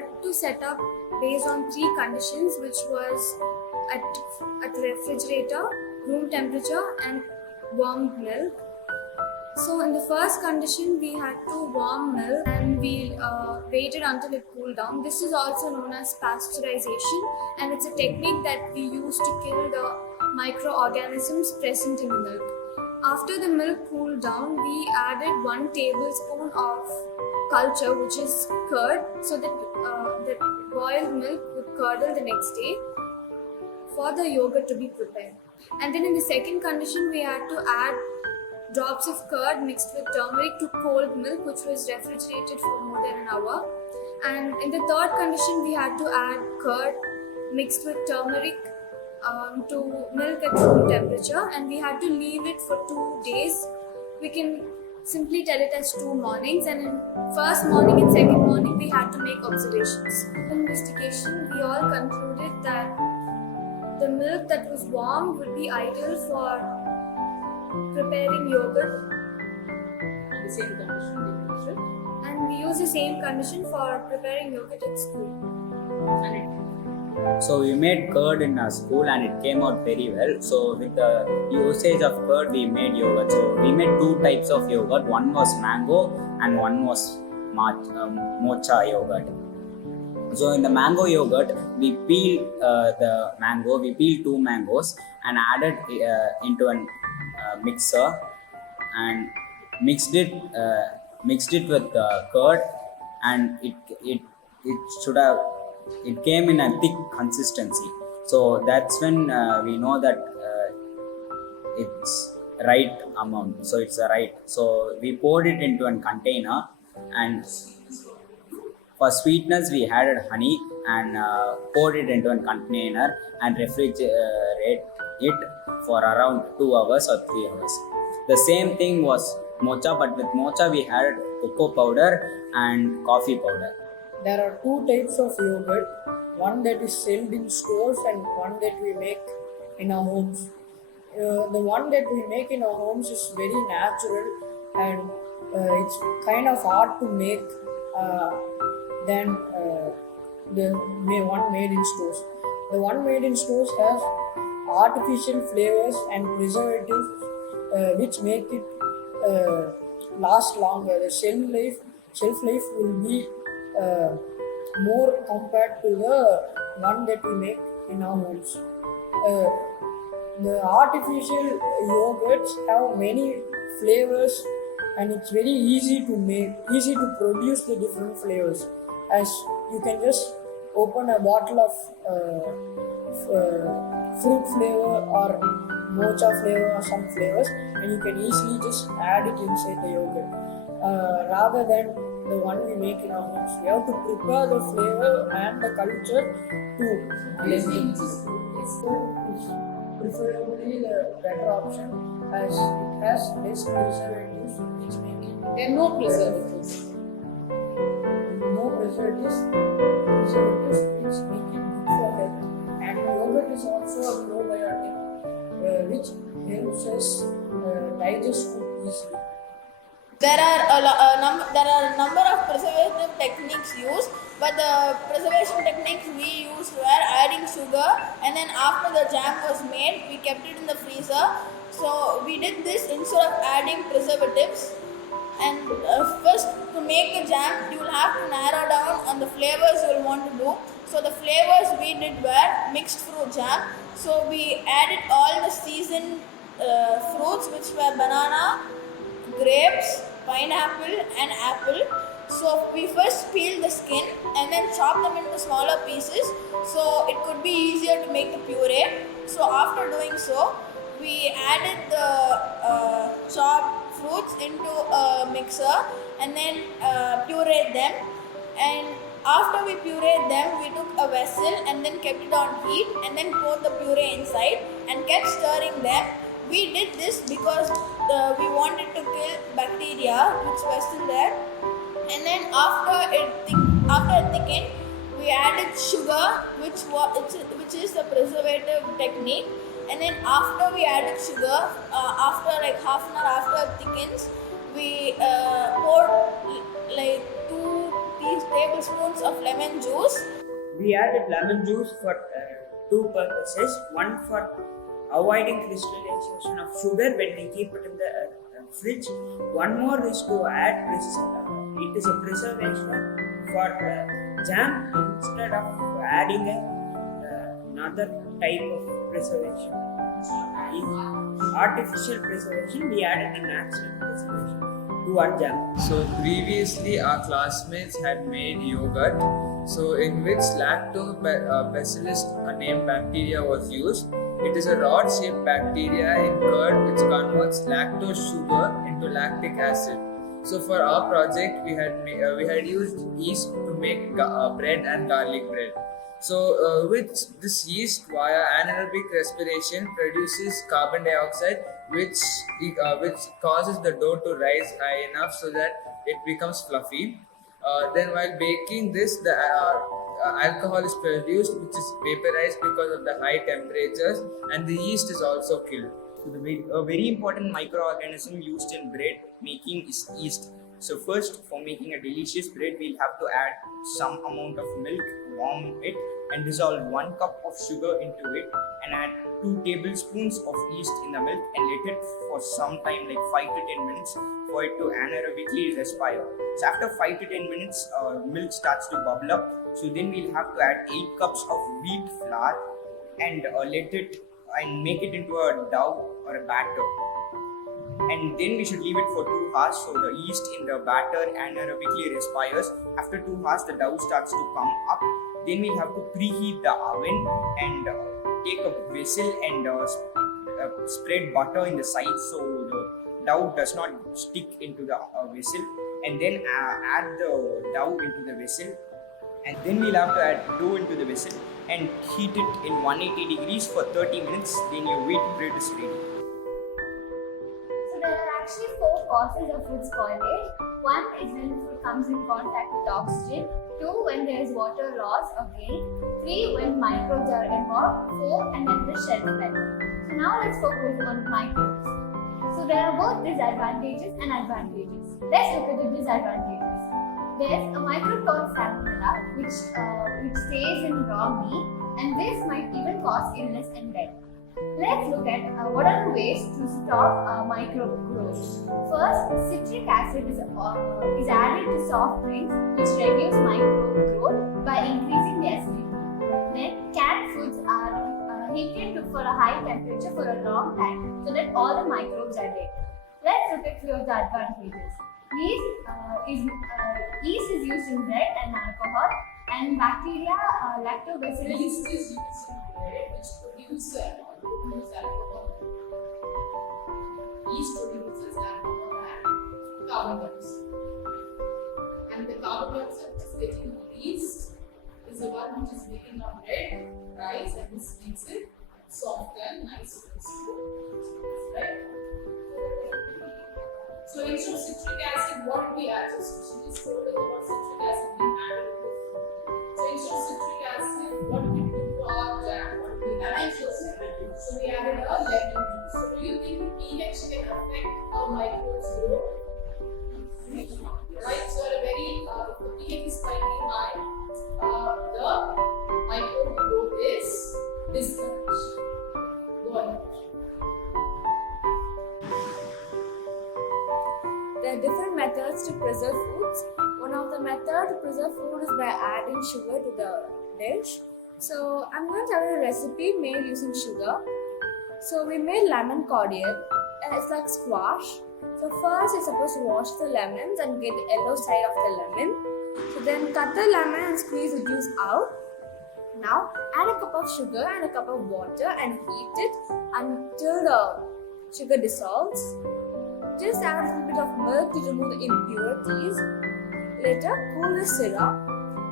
had to set up based on 3 conditions, which was at refrigerator, room temperature, and warmed milk. So in the first condition, we had to warm milk and we waited until it cooled down. This is also known as pasteurization, and it's a technique that we use to kill the microorganisms present in the milk. After the milk cooled down, we added 1 tablespoon of culture, which is curd, so that the boiled milk would curdle the next day for the yogurt to be prepared. And then in the second condition, we had to add drops of curd mixed with turmeric to cold milk, which was refrigerated for more than an hour. And in the third condition, we had to add curd mixed with turmeric to milk at room temperature, and we had to leave it for 2 days. We can simply tell it as 2 mornings, and in first morning and second morning we had to make observations. In investigation, we all concluded that the milk that was warm would be ideal for preparing yogurt. And the same condition they used it. And we use the same condition for preparing yogurt at school. So we made curd in our school and it came out very well. So with the usage of curd, we made yogurt. So we made 2 types of yogurt. One was mango and one was mocha yogurt. So in the mango yogurt, we peel the mango. We peel 2 mangoes and added into a mixer and mixed it with curd, and it came in a thick consistency. So that's when we know that it's right amount. So it's right. So we poured it into a container, and for sweetness we added honey and poured it into a container and refrigerate it for around 2 hours or 3 hours. The same thing was mocha, but with mocha we added cocoa powder and coffee powder. There are 2 types of yogurt, one that is sold in stores and one that we make in our homes. The one that we make in our homes is very natural, and it's kind of hard to make than the one made in stores. The one made in stores has artificial flavors and preservatives which make it last longer. The shelf life will be more compared to the one that we make in our homes. The artificial yogurts have many flavors, and it's very easy to produce the different flavors, as you can just open a bottle of fruit flavor or mocha flavor or some flavors, and you can easily just add it inside the yogurt rather than the one we make in our homes. We have to prepare the flavor and the culture to blend it. So it's preferably the better option, as it has less preservatives which make it. There are no preservatives. No preservatives which make it good for health. And yogurt is also a probiotic which helps us digest food easily. There are a number of preservative techniques used, but the preservation techniques we used were adding sugar, and then after the jam was made, we kept it in the freezer. So we did this instead of adding preservatives. And first, to make the jam, you will have to narrow down on the flavors you will want to do. So the flavors we did were mixed fruit jam. So we added all the seasoned fruits, which were banana, grapes, pineapple and apple. So we first peel the skin and then chop them into smaller pieces, so it could be easier to make the puree. So after doing so, we added the chopped fruits into a mixer and then pureed them. And after we pureed them, we took a vessel and then kept it on heat and then poured the puree inside and kept stirring them. We did this because we wanted to kill bacteria which were still there. And then after it thickened, we added sugar, which is the preservative technique. And then after we added sugar, after like half an hour after it thickens, we poured like 2 tablespoons of lemon juice. We added lemon juice for two purposes. One for avoiding crystallization of sugar when we keep it in the fridge. One more is to add it is a preservation for jam instead of adding another type of preservation. In artificial preservation, we added a natural preservation to our jam. So previously our classmates had made yogurt, so in which lactobacillus named bacteria was used. It is a rod-shaped bacteria in curd which converts lactose sugar into lactic acid. So for our project we had used yeast to make bread and garlic bread. So with this yeast via anaerobic respiration produces carbon dioxide which causes the dough to rise high enough so that it becomes fluffy. Then while baking this, the alcohol is produced which is vaporized because of the high temperatures, and the yeast is also killed. So a very important microorganism used in bread making is yeast. So first, for making a delicious bread, we'll have to add some amount of milk, warm it, and dissolve 1 cup of sugar into it, and add 2 tablespoons of yeast in the milk, and let it for some time, like 5 to 10 minutes, for it to anaerobically respire. So after 5 to 10 minutes, milk starts to bubble up. So then we'll have to add 8 cups of wheat flour and let it and make it into a dough or a batter. And then we should leave it for 2 hours so the yeast in the batter anaerobically respires. After 2 hours, the dough starts to come up. Then we'll have to preheat the oven and take a vessel and spread butter in the sides so the dough does not stick into the vessel. And then add the dough into the vessel. And then we'll have to add dough into the vessel and heat it in 180 degrees for 30 minutes. Then your wheat bread is ready. So there are actually 4 causes of food spoilage. 1 is when food comes in contact with oxygen. 2 when there is water loss or gain. 3 when microbes are involved. 4 and then the shelf life. So now let's focus on microbes. So there are both disadvantages and advantages. Let's look at the disadvantages. There's a microbe called salmonella which stays in raw meat, and this might even cause illness and death. Let's look at what are the ways to stop microbe growth. First, citric acid is added to soft drinks which reduce microbe growth by increasing the acidity. Then canned foods are heated for a high temperature for a long time so that all the microbes are dead. Let's look at few of the advantages. Yeast is used in bread and alcohol, and bacteria, lactobacillus. Yeast is used in bread which produces alcohol. Yeast produces alcohol and carbon dioxide. And the carbon dioxide which is getting released is the one which is making our bread rise, and this makes it soft and nice. Right? So instead of citric acid, what we add? So this told us about citric acid being added. So instead of citric acid, what we do to our jam? What we add? So we added a lemon juice. So do you think pH can affect how microbes grow? Right. So at a very if the pH is slightly high, the microbe growth is discouraged. Go ahead. There are different methods to preserve foods. One of the methods to preserve food is by adding sugar to the dish. So I'm going to tell you a recipe made using sugar. So we made lemon cordial, and it's like squash. So first you're supposed to wash the lemons and get the yellow side of the lemon. So then cut the lemon and squeeze the juice out. Now add a cup of sugar and a cup of water and heat it until the sugar dissolves. Just add a little bit of milk to remove the impurities. Later, cool the syrup,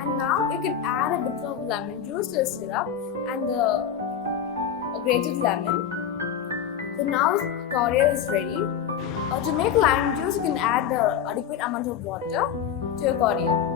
and now you can add a bit of lemon juice to the syrup and the grated lemon. So now cordial is ready. To make lime juice, you can add the adequate amount of water to your cordial.